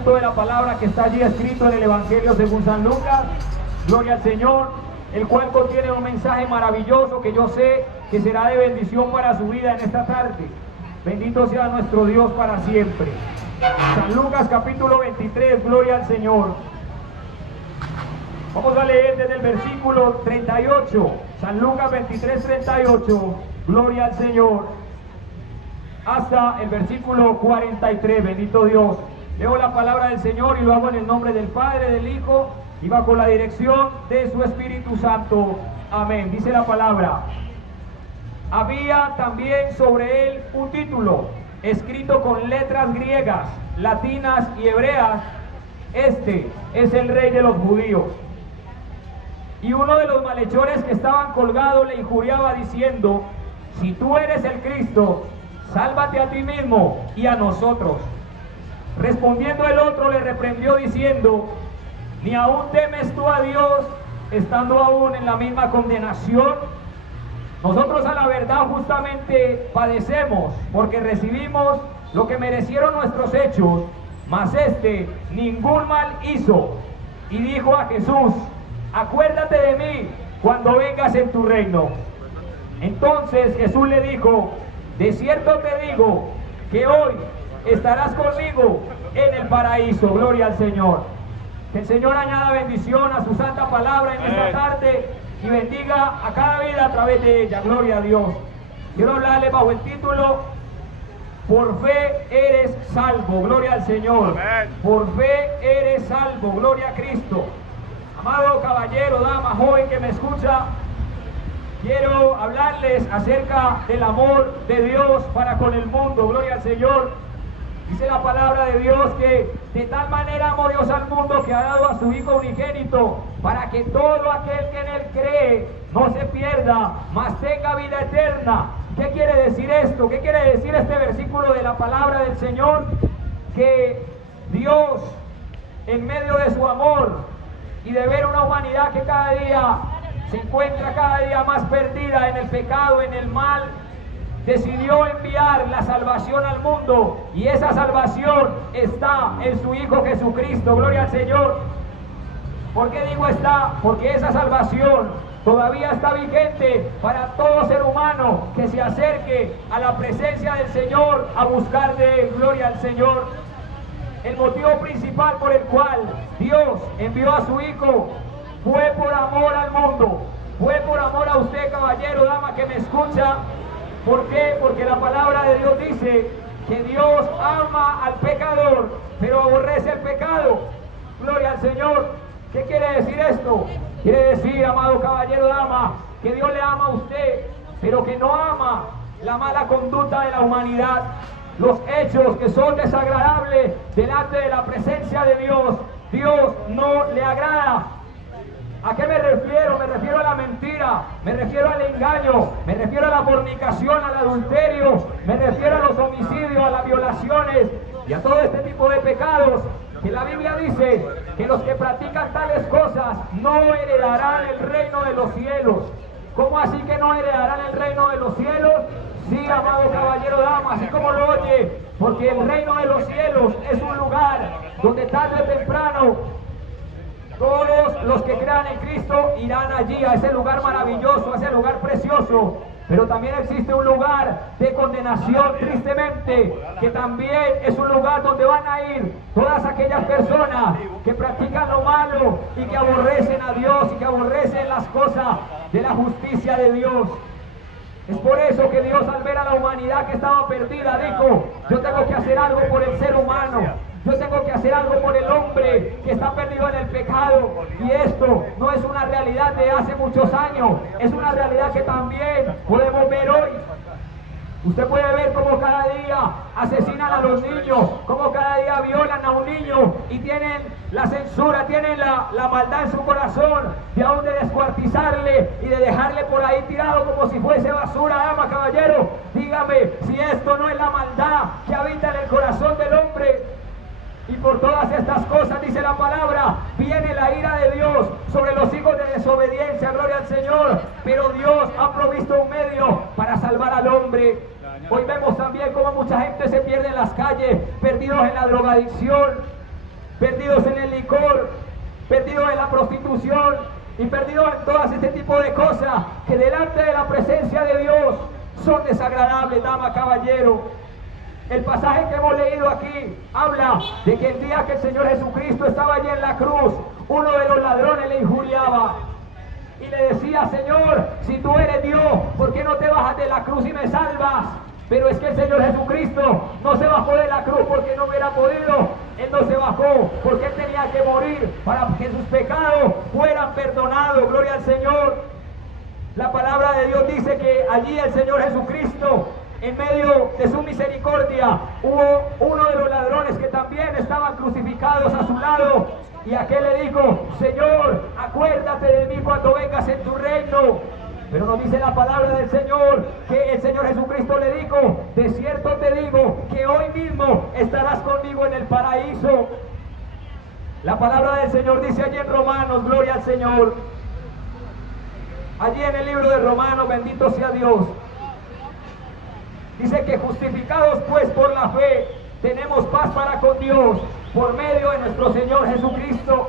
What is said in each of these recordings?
fundamento de la palabra que está allí escrito en el Evangelio según San Lucas, gloria al Señor, el cual contiene un mensaje maravilloso que yo sé que será de bendición para su vida en esta tarde. Bendito sea nuestro Dios para siempre. San Lucas capítulo 23, gloria al Señor. Vamos a leer desde el versículo 38, San Lucas 23, 38, gloria al Señor, hasta el versículo 43, bendito Dios. Leo la palabra del Señor y lo hago en el nombre del Padre, del Hijo y bajo la dirección de su Espíritu Santo. Amén. Dice la palabra: había también sobre él un título, escrito con letras griegas, latinas y hebreas: este es el Rey de los judíos. Y uno de los malhechores que estaban colgados le injuriaba diciendo: si tú eres el Cristo, sálvate a ti mismo y a nosotros. Respondiendo el otro le reprendió diciendo: ¿ni aún temes tú a Dios, estando aún en la misma condenación? Nosotros a la verdad justamente padecemos, porque recibimos lo que merecieron nuestros hechos, mas este ningún mal hizo. Y dijo a Jesús: acuérdate de mí cuando vengas en tu reino. Entonces Jesús le dijo: de cierto te digo que hoy estarás conmigo en el paraíso. Gloria al Señor. Que el Señor añada bendición a su santa palabra en esta tarde y bendiga a cada vida a través de ella. Gloria a Dios. Quiero hablarle bajo el título: por fe eres salvo. Gloria al Señor. Por fe eres salvo. Gloria a Cristo. Amado caballero, dama, joven que me escucha, quiero hablarles acerca del amor de Dios para con el mundo. Gloria al Señor. Dice la palabra de Dios que de tal manera amó Dios al mundo que ha dado a su Hijo unigénito, para que todo aquel que en él cree no se pierda, mas tenga vida eterna. ¿Qué quiere decir esto? ¿Qué quiere decir este versículo de la palabra del Señor? Que Dios, en medio de su amor y de ver una humanidad que cada día se encuentra cada día más perdida en el pecado, en el mal, decidió enviar la salvación al mundo, y esa salvación está en su Hijo Jesucristo. Gloria al Señor. ¿Por qué digo está? Porque esa salvación todavía está vigente para todo ser humano que se acerque a la presencia del Señor a buscar de él. Gloria al Señor. El motivo principal por el cual Dios envió a su Hijo fue por amor al mundo, fue por amor a usted, caballero, dama, que me escucha. ¿Por qué? Porque la palabra de Dios dice que Dios ama al pecador, pero aborrece el pecado. Gloria al Señor. ¿Qué quiere decir esto? Quiere decir, amado caballero, dama, que Dios le ama a usted, pero que no ama la mala conducta de la humanidad, los hechos que son desagradables delante de la presencia de Dios. Dios no le agrada. ¿A qué me refiero? Me refiero a la mentira, me refiero al engaño, me refiero a la fornicación, al adulterio, me refiero a los homicidios, a las violaciones y a todo este tipo de pecados, que la Biblia dice que los que practican tales cosas no heredarán el reino de los cielos. ¿Cómo así que no heredarán el reino de los cielos? Sí, amado caballero, dama, así como lo oye, porque el reino de los cielos es un lugar donde tarde o temprano todos los que crean en Cristo irán allí, a ese lugar maravilloso, a ese lugar precioso. Pero también existe un lugar de condenación, tristemente, que también es un lugar donde van a ir todas aquellas personas que practican lo malo y que aborrecen a Dios y que aborrecen las cosas de la justicia de Dios. Es por eso que Dios, al ver a la humanidad que estaba perdida, dijo: yo tengo que hacer algo por el ser humano. Yo tengo que hacer algo por el hombre que está perdido en el pecado. Y esto no es una realidad de hace muchos años, es una realidad que también podemos ver hoy. Usted puede ver cómo cada día asesinan a los niños, cómo cada día violan a un niño y tienen la censura, tienen la maldad en su corazón de aún de descuartizarle y de dejarle por ahí tirado como si fuese basura. Dama, caballero, dígame si esto no es la maldad que habita en el corazón del hombre. Y por todas estas cosas, dice la palabra, viene la ira de Dios sobre los hijos de desobediencia. Gloria al Señor. Pero Dios ha provisto un medio para salvar al hombre. Hoy vemos también cómo mucha gente se pierde en las calles, perdidos en la drogadicción, perdidos en el licor, perdidos en la prostitución y perdidos en todas este tipo de cosas que delante de la presencia de Dios son desagradables, dama, caballero. El pasaje que hemos leído aquí habla de que el día que el Señor Jesucristo estaba allí en la cruz, uno de los ladrones le injuriaba y le decía: Señor, si tú eres Dios, ¿por qué no te bajas de la cruz y me salvas? Pero es que el Señor Jesucristo no se bajó de la cruz porque no hubiera podido. Él no se bajó porque Él tenía que morir para que sus pecados fueran perdonados. Gloria al Señor. La palabra de Dios dice que allí el Señor Jesucristo, en medio de su misericordia, hubo uno de los ladrones que también estaban crucificados a su lado. Y aquel le dijo: Señor, acuérdate de mí cuando vengas en tu reino. Pero nos dice la palabra del Señor que el Señor Jesucristo le dijo: de cierto te digo que hoy mismo estarás conmigo en el paraíso. La palabra del Señor dice allí en Romanos, gloria al Señor, allí en el libro de Romanos, bendito sea Dios, dice que justificados pues por la fe tenemos paz para con Dios por medio de nuestro Señor Jesucristo.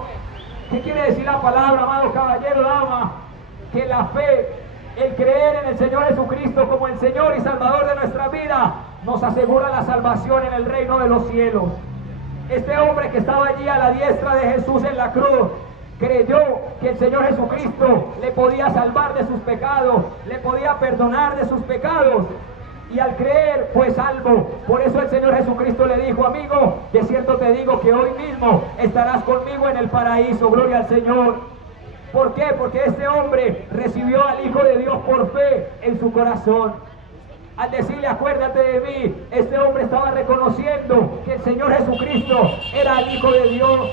¿Qué quiere decir la palabra, amado caballero, dama? Que la fe, el creer en el Señor Jesucristo como el Señor y Salvador de nuestra vida, nos asegura la salvación en el reino de los cielos. Este hombre que estaba allí a la diestra de Jesús en la cruz, creyó que el Señor Jesucristo le podía salvar de sus pecados, le podía perdonar de sus pecados, y al creer fue salvo. Por eso el Señor Jesucristo le dijo: amigo, de cierto te digo que hoy mismo estarás conmigo en el paraíso. Gloria al Señor. ¿Por qué? Porque este hombre recibió al Hijo de Dios por fe en su corazón. Al decirle: acuérdate de mí, este hombre estaba reconociendo que el Señor Jesucristo era el Hijo de Dios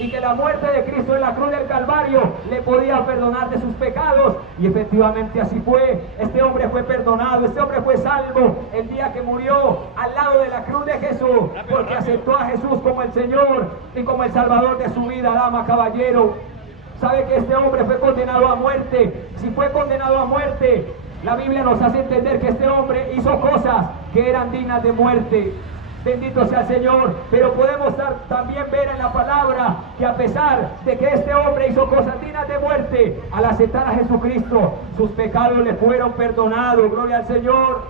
y que la muerte de Cristo en la cruz del Calvario le podía perdonar de sus pecados. Y efectivamente así fue. Este hombre fue perdonado, este hombre fue salvo el día que murió al lado de la cruz de Jesús, porque aceptó a Jesús como el Señor y como el Salvador de su vida, dama, caballero. ¿Sabe que este hombre fue condenado a muerte? Si fue condenado a muerte, la Biblia nos hace entender que este hombre hizo cosas que eran dignas de muerte. Bendito sea el Señor. Pero podemos también ver en la palabra que a pesar de que este hombre hizo cosas dignas de muerte, al aceptar a Jesucristo, sus pecados le fueron perdonados. Gloria al Señor.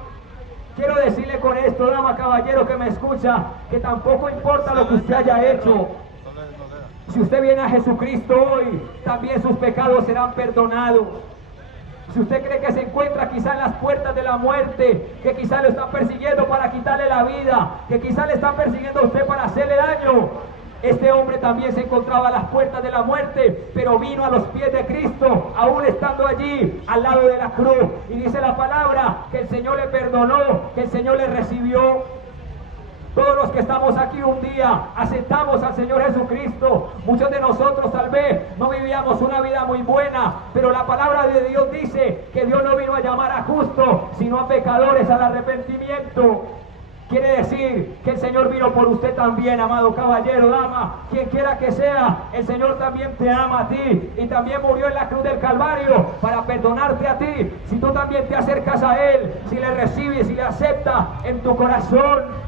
Quiero decirle con esto, dama, caballero, que me escucha, que tampoco importa lo que usted haya hecho. Si usted viene a Jesucristo hoy, también sus pecados serán perdonados. Si usted cree que se encuentra quizá en las puertas de la muerte, que quizá lo están persiguiendo para quitarle la vida, que quizá le están persiguiendo a usted para hacerle daño, este hombre también se encontraba a las puertas de la muerte, pero vino a los pies de Cristo, aún estando allí, al lado de la cruz. Y dice la palabra que el Señor le perdonó, que el Señor le recibió. Todos los que estamos aquí un día aceptamos al Señor Jesucristo. Muchos de nosotros tal vez no vivíamos una vida muy buena, pero la palabra de Dios dice que Dios no vino a llamar a justos, sino a pecadores al arrepentimiento. Quiere decir que el Señor vino por usted también, amado caballero, dama, quien quiera que sea. El Señor también te ama a ti y también murió en la cruz del Calvario para perdonarte a ti. Si tú también te acercas a Él, si le recibes y le aceptas en tu corazón,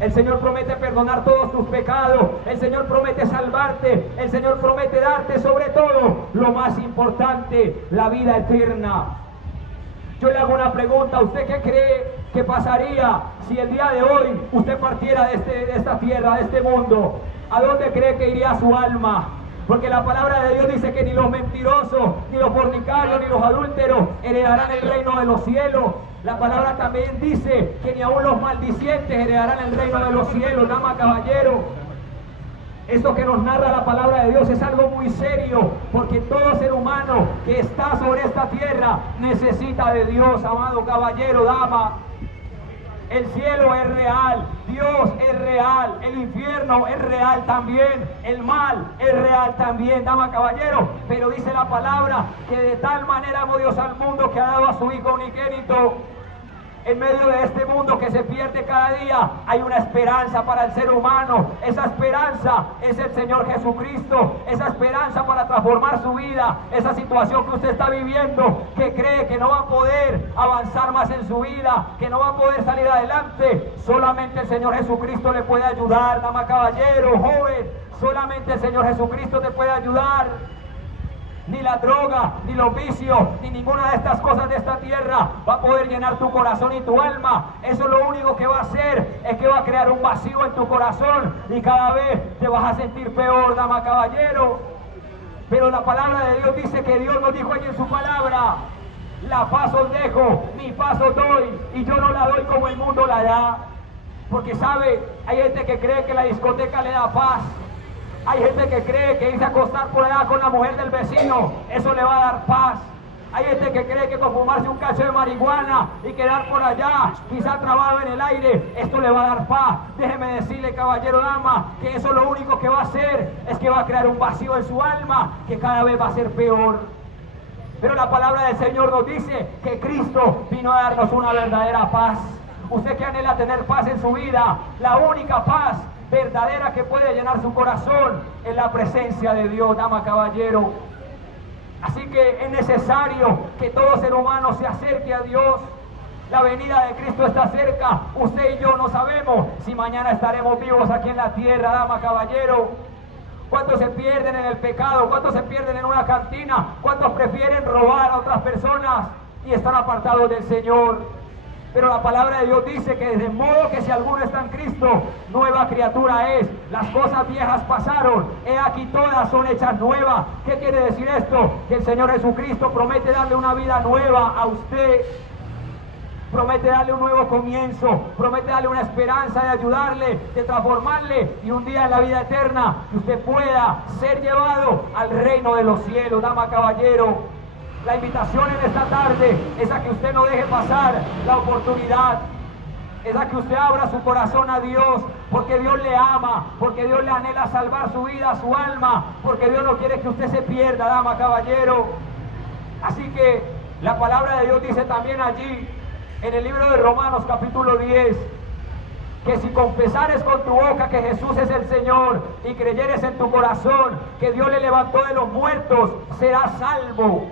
el Señor promete perdonar todos tus pecados. El Señor promete salvarte. El Señor promete darte sobre todo lo más importante, la vida eterna. Yo le hago una pregunta: ¿usted qué cree que pasaría si el día de hoy usted partiera de esta tierra, de este mundo? ¿A dónde cree que iría su alma? Porque la palabra de Dios dice que ni los mentirosos, ni los fornicarios, ni los adúlteros heredarán el reino de los cielos. La palabra también dice que ni aun los maldicientes heredarán el reino de los cielos, dama, caballero. Esto que nos narra la palabra de Dios es algo muy serio, porque todo ser humano que está sobre esta tierra necesita de Dios, amado caballero, dama. El cielo es real, Dios es real, el infierno es real también, el mal es real también, dama, caballero. Pero dice la palabra que de tal manera amó Dios al mundo que ha dado a su Hijo unigénito, En medio de este mundo que se pierde cada día, hay una esperanza para el ser humano. Esa esperanza es el Señor Jesucristo. Esa esperanza para transformar su vida. Esa situación que usted está viviendo, que cree que no va a poder avanzar más en su vida, que no va a poder salir adelante. Solamente el Señor Jesucristo le puede ayudar, dama, caballero, joven. Solamente el Señor Jesucristo te puede ayudar. Ni la droga, ni los vicios, ni ninguna de estas cosas de esta tierra va a poder llenar tu corazón y tu alma. Eso lo único que va a hacer es que va a crear un vacío en tu corazón y cada vez te vas a sentir peor, dama, caballero. Pero la palabra de Dios dice que Dios nos dijo allí en su palabra: la paz os dejo, mi paz os doy, y yo no la doy como el mundo la da. Porque sabe, hay gente que cree que la discoteca le da paz. Hay gente que cree que irse a acostar por allá con la mujer del vecino, eso le va a dar paz. Hay gente que cree que con fumarse un cacho de marihuana y quedar por allá, quizá trabado en el aire, esto le va a dar paz. Déjeme decirle, caballero, dama, que eso lo único que va a hacer es que va a crear un vacío en su alma, que cada vez va a ser peor. Pero la palabra del Señor nos dice que Cristo vino a darnos una verdadera paz. Usted que anhela tener paz en su vida, la única paz verdadera que puede llenar su corazón en la presencia de Dios, dama, caballero. Así que es necesario que todo ser humano se acerque a Dios. La venida de Cristo está cerca. Usted y yo no sabemos si mañana estaremos vivos aquí en la tierra, dama, caballero. ¿Cuántos se pierden en el pecado? ¿Cuántos se pierden en una cantina? ¿Cuántos prefieren robar a otras personas y están apartados del Señor? Pero la palabra de Dios dice que de modo que si alguno está en Cristo, nueva criatura es. Las cosas viejas pasaron, he aquí todas son hechas nuevas. ¿Qué quiere decir esto? Que el Señor Jesucristo promete darle una vida nueva a usted. Promete darle un nuevo comienzo, promete darle una esperanza de ayudarle, de transformarle, y un día en la vida eterna que usted pueda ser llevado al reino de los cielos, dama, caballero. La invitación en esta tarde es a que usted no deje pasar la oportunidad, es a que usted abra su corazón a Dios, porque Dios le ama, porque Dios le anhela salvar su vida, su alma, porque Dios no quiere que usted se pierda, dama, caballero. Así que la palabra de Dios dice también allí, en el libro de Romanos capítulo 10, que si confesares con tu boca que Jesús es el Señor y creyeres en tu corazón que Dios le levantó de los muertos, serás salvo.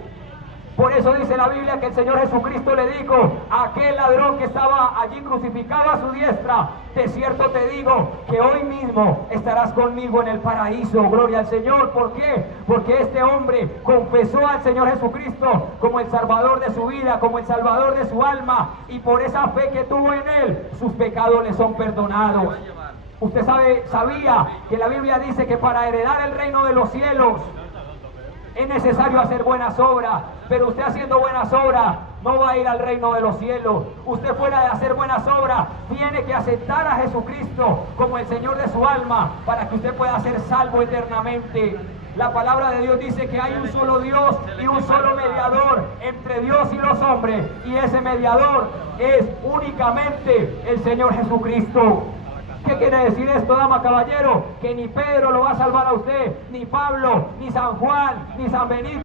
Por eso dice la Biblia que el Señor Jesucristo le dijo a aquel ladrón que estaba allí crucificado a su diestra: de cierto te digo que hoy mismo estarás conmigo en el paraíso. Gloria al Señor. ¿Por qué? Porque este hombre confesó al Señor Jesucristo como el salvador de su vida, como el salvador de su alma, y por esa fe que tuvo en él, sus pecados le son perdonados. Usted sabía que la Biblia dice que para heredar el reino de los cielos es necesario hacer buenas obras, pero usted haciendo buenas obras no va a ir al reino de los cielos. Usted, fuera de hacer buenas obras, tiene que aceptar a Jesucristo como el Señor de su alma para que usted pueda ser salvo eternamente. La palabra de Dios dice que hay un solo Dios y un solo mediador entre Dios y los hombres, y ese mediador es únicamente el Señor Jesucristo. ¿Qué quiere decir esto, dama, caballero? Que ni Pedro lo va a salvar a usted, ni Pablo, ni San Juan, ni San Benito.